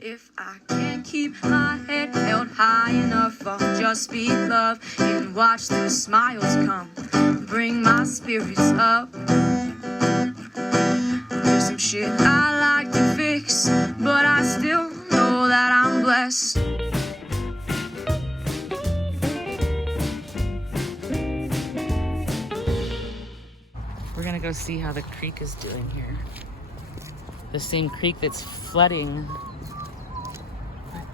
If I can't keep my head held high enough, I'll just speak love and watch the smiles come, bring my spirits up. There's some shit I like to fix, but I still know that I'm blessed. We're gonna go see how the creek is doing here. The same creek that's flooding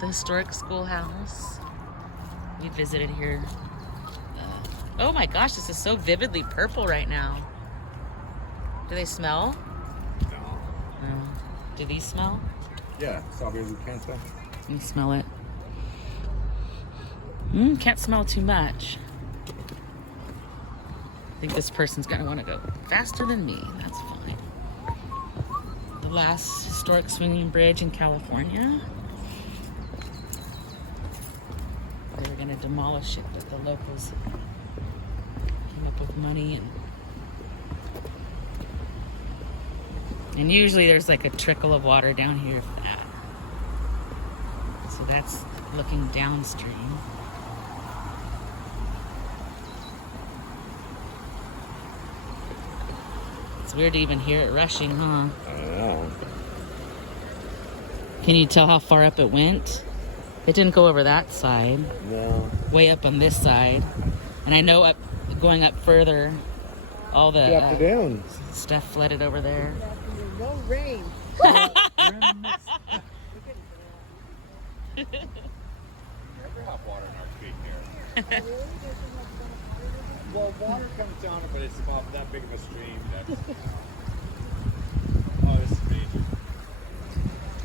the historic schoolhouse. We visited here. Oh my gosh, this is so vividly purple right now. Do they smell? No. Do these smell? Yeah, strawberries and cancer. Let me smell it. Can't smell too much. I think this person's gonna want to go faster than me. That's fine. The last historic swinging bridge in California. They were gonna demolish it, but the locals came up with money and usually there's like a trickle of water down here for that. So that's looking downstream. It's weird to even hear it rushing, huh? I don't know. Can you tell how far up it went? It didn't go over that side. No. Way up on this side. And I know going up further, all the stuff flooded over there. No rain. Never have water in our creek here. Well, water comes down, but it's about that big of a stream. Oh, this is major.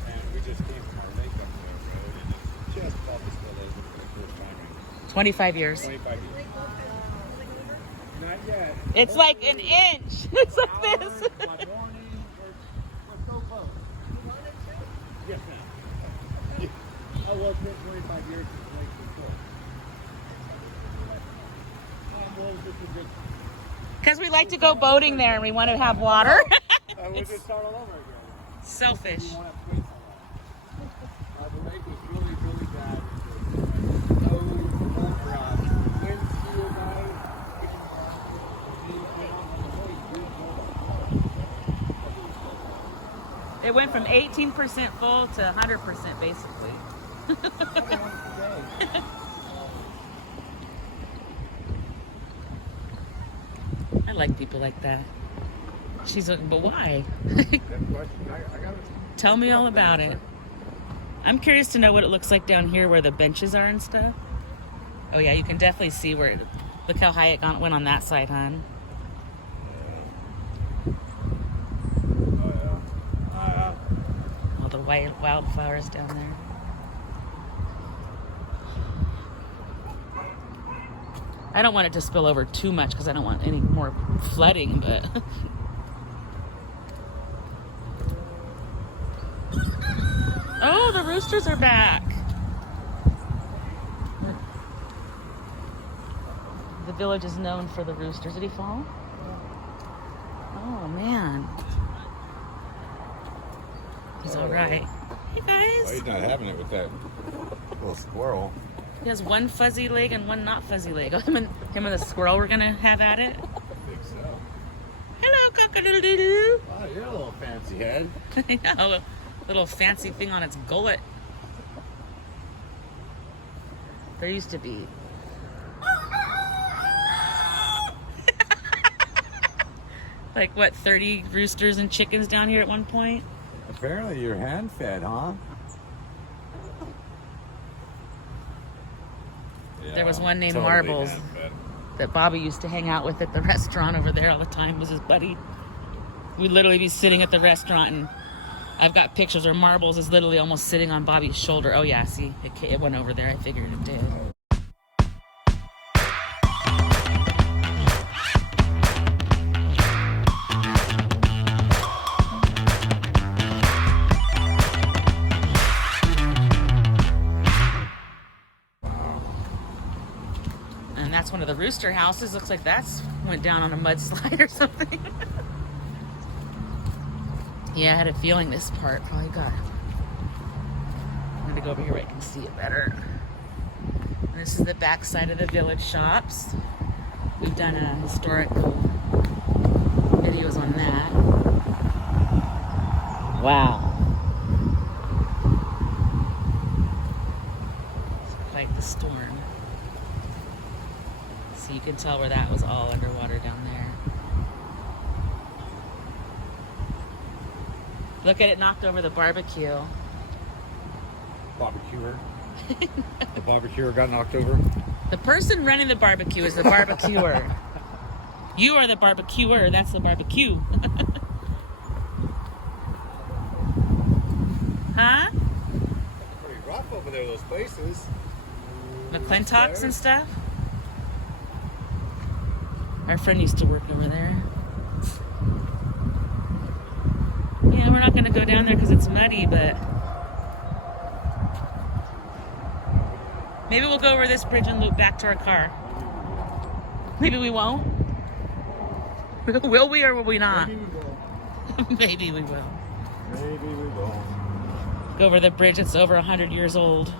And we just came from our lake up there, road, and it's just about this village for the first time. 25 years. 25 years. Not yet. It's like an inch. It's like this. Let's go boat. You wanted to? Yes, ma'am. I worked here 25 years in Lake before. Because we like to go boating there and we want to have water. We just start all over again. Selfish. We won't have to wait so long. The lake was really, really bad. No wind chill night. It went from 18% full to 100% basically. I like people like that. She's like, but why? Tell me all about it. I'm curious to know what it looks like down here where the benches are and stuff. Oh yeah, you can definitely see where, look how high it went on that side, hon. All the white wildflowers down there. I don't want it to spill over too much because I don't want any more flooding, but oh, the roosters are back. The village is known for the roosters. Did he fall? Oh man. He's all right. Hey guys. Oh, he's not having it with that little squirrel. He has one fuzzy leg and one not fuzzy leg. Him and the squirrel were gonna have at it. I think so. Hello, cock-a-doodle-doo-doo. Oh, you're a little fancy head. I know, a little fancy thing on its gullet. There used to be. Like what, 30 roosters and chickens down here at one point? Apparently you're hand fed, huh? Yeah, There was one named totally Marbles hand-fed. that Bobby used to hang out with at the restaurant over there all the time. Was his buddy. We'd literally be sitting at the restaurant and I've got pictures where Marbles is literally almost sitting on Bobby's shoulder. Oh yeah, see, it went over there. I figured it did. And that's one of the rooster houses. Looks like that's went down on a mudslide or something. Yeah, I had a feeling this part probably got going to go over here where I can see it better. And this is the back side of the village shops. We've done a historical videos on that. Wow. It's quite the storm. So you can tell where that was all underwater down there. Look at it knocked over the barbecue. Barbecuer. The barbecuer got knocked over. The person running the barbecue is the barbecuer. You are the barbecuer. That's the barbecue. Huh? Pretty rough over there, those places. McClintocks and stuff. Our friend used to work over there. Yeah, we're not going to go down there because it's muddy, but maybe we'll go over this bridge and loop back to our car. Maybe we won't. Will we or will we not? Maybe we will. Maybe we will. Maybe we will. Go over the bridge that's over 100 years old.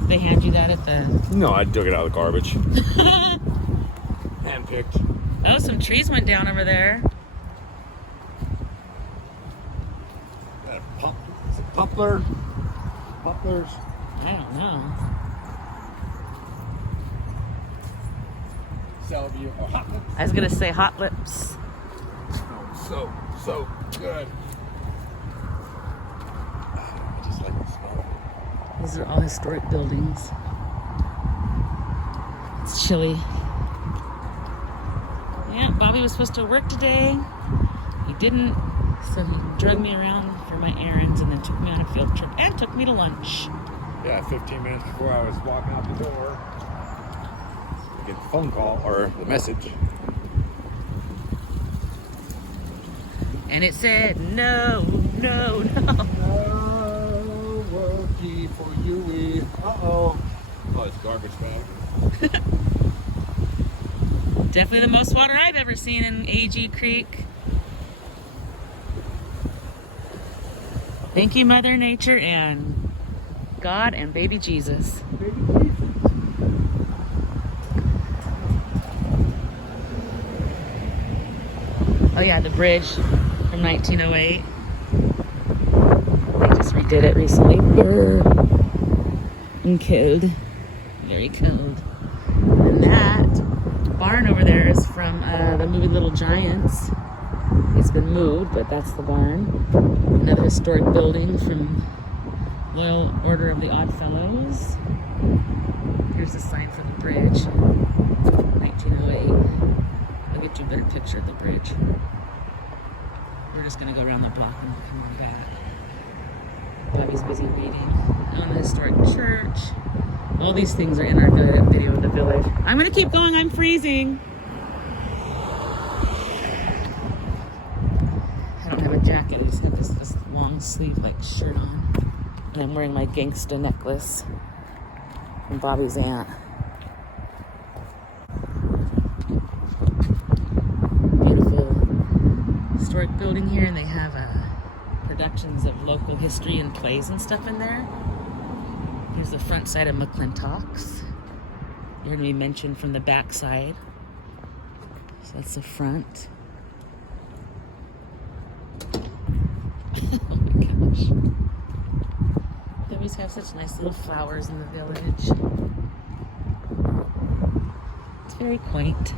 Did they hand you that at the... No, I took it out of the garbage. Handpicked. Oh, some trees went down over there. Is it poplar? Poplars? I don't know. Salvia or hot lips? I was going to say hot lips. So good. I just like the smell. These are all historic buildings. It's chilly. Yeah, Bobby was supposed to work today. He didn't, so he drug me around for my errands and then took me on a field trip and took me to lunch. Yeah, 15 minutes before I was walking out the door, I get the phone call or the message. And it said, no. No worky for you. Uh-oh. Oh, it's garbage bag. Definitely the most water I've ever seen in AG Creek. Thank you, Mother Nature and God and baby Jesus. Oh yeah, the bridge from 1908. They just redid it recently. Brr. And cold. Very cold. And that barn over there is from the movie Little Giants. It's been moved, but that's the barn. Another historic building from Loyal Order of the Odd Fellows. Here's the sign for the bridge. 1908. I'll get you a better picture of the bridge. We're just gonna go around the block and come on back. Bobby's busy reading on the historic church. All these things are in our video of the village. I'm gonna keep going, I'm freezing. I don't have a jacket, I just have this long sleeve like shirt on. And I'm wearing my gangsta necklace from Bobby's aunt. Beautiful historic building here, and they have productions of local history and plays and stuff in there. Here's the front side of McClintocks. You're going to be mentioned from the back side. So that's the front. Oh my gosh. They always have such nice little flowers in the village. It's very quaint.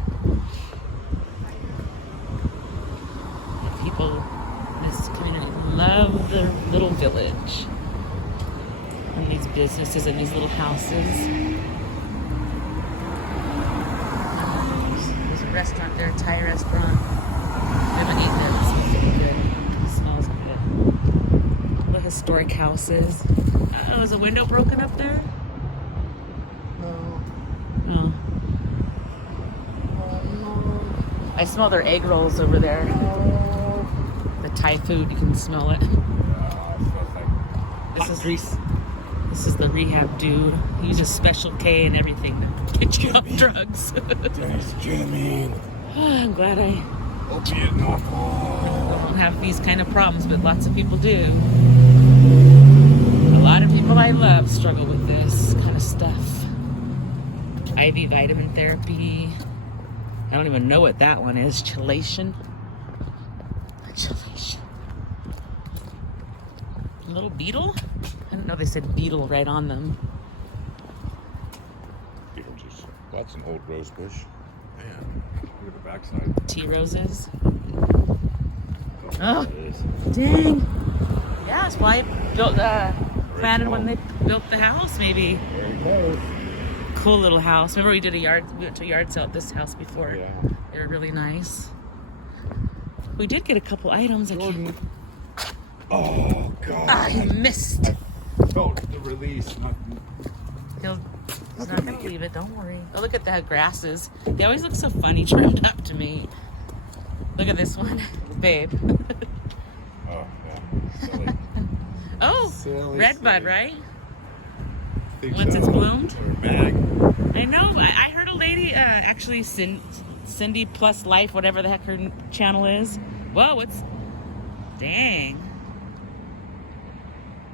The people in this community love their little village. And these businesses and these little houses. There's a restaurant there, a Thai restaurant. I haven't eaten there, it smells pretty good. It smells good. The historic houses. Oh, is a window broken up there? No. I smell their egg rolls over there. The Thai food, you can smell it. This is the rehab dude. He uses Special K and everything to get you off drugs. Dennis Jimmy. I'm glad I Opiate no more. don't have these kind of problems, but lots of people do. A lot of people I love struggle with this kind of stuff. IV vitamin therapy. I don't even know what that one is. Chelation. Chelation. A little beetle? I didn't know they said beetle right on them. Beetlejuice. Well, that's an old rose bush. Man, look at the backside. Tea roses. Oh, Oh, dang. Yeah, that's why I built, planted when they built the house, maybe. There you go. Cool little house. Remember we went to a yard sale at this house before. Yeah. They were really nice. We did get a couple items. Oh, God. I missed. I felt the release. He's not gonna leave it, don't worry. Oh, look at the grasses. They always look so funny trimmed up to me. Look at this one, babe. Oh, yeah. Silly. Oh, Silly, redbud, silly. right? Think Once so. it's bloomed. Or mag. I know. I heard a lady, actually, Cindy Plus Life, whatever the heck her channel is. Whoa, dang.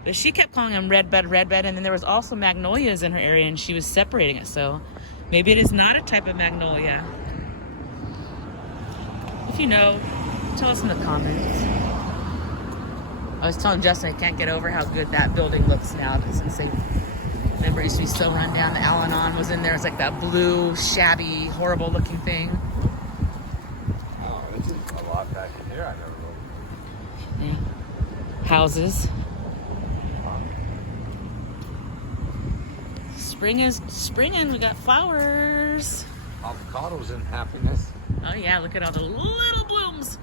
But she kept calling them redbud, and then there was also magnolias in her area, and she was separating it. So maybe it is not a type of magnolia. If you know, tell us in the comments. I was telling Justin I can't get over how good that building looks now. Since they remember it used to be so run down. The Al-Anon was in there. It's like that blue, shabby, horrible looking thing. Oh, this is a lot back in here. I never really. Yeah. Houses. Spring is springing. We got flowers. Avocados in happiness. Oh yeah, look at all the little blooms.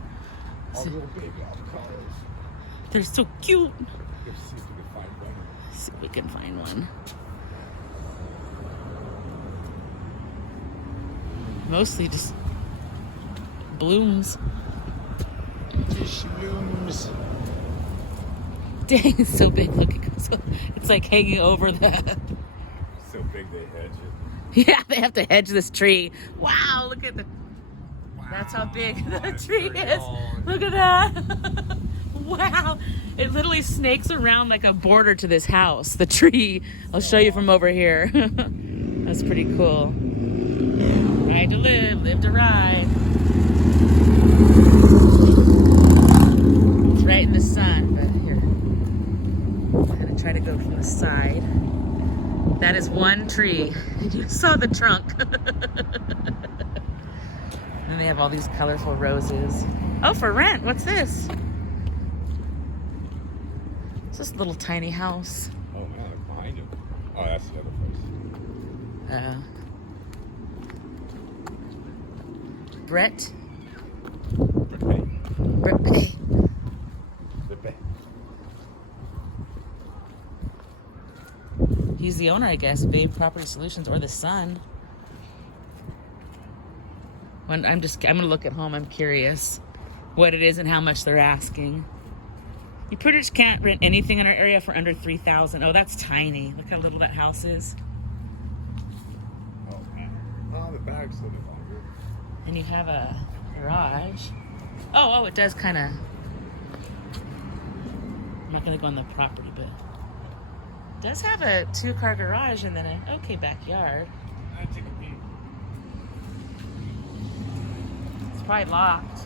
All little baby avocados. They're so cute. Let's see if we can find one. Let's see if we can find one. Mostly just blooms. Just blooms. Dang, it's so big. Look, it's like hanging over the. So big they hedge it. Yeah, they have to hedge this tree. Wow, look at the. That's how big the tree is. Look at that. Wow. It literally snakes around like a border to this house, the tree. I'll show you from over here. That's pretty cool. Ride to live to ride. It's right in the sun, but here. I'm gonna try to go from the side. That is one tree. You saw the trunk. And they have all these colorful roses. Oh, for rent. What's this? It's this little tiny house. Oh, man, they're behind him. Oh, that's the other place. Brett. Brittany. Brett Bay. Brittany. He's the owner, I guess. Babe Property Solutions, or the son. When I'm gonna look at home. I'm curious what it is and how much they're asking. You pretty much can't rent anything in our area for under $3,000. Oh, that's tiny. Look how little that house is. Oh, man. Oh, the bag's a little bit longer. And you have a garage. Oh, it does kind of. I'm not gonna go on the property, but it does have a 2-car garage and then an okay backyard. I take a peek. It's probably locked.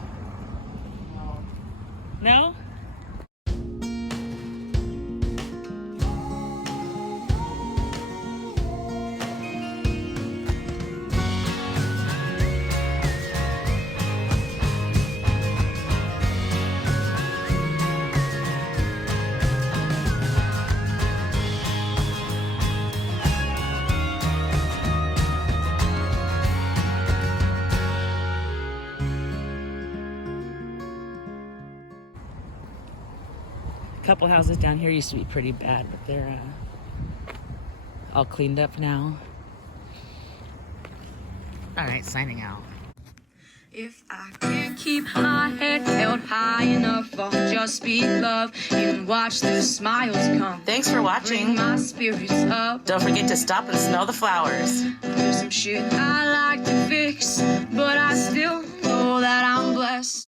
No? A couple houses down here used to be pretty bad, but they're all cleaned up now. All right, signing out. If I can't keep my head held high enough, I'll just speak love and watch the smiles come. Thanks for Bring watching. my spirits up. Don't forget to stop and smell the flowers. There's some shit I like to fix, but I still know that I'm blessed.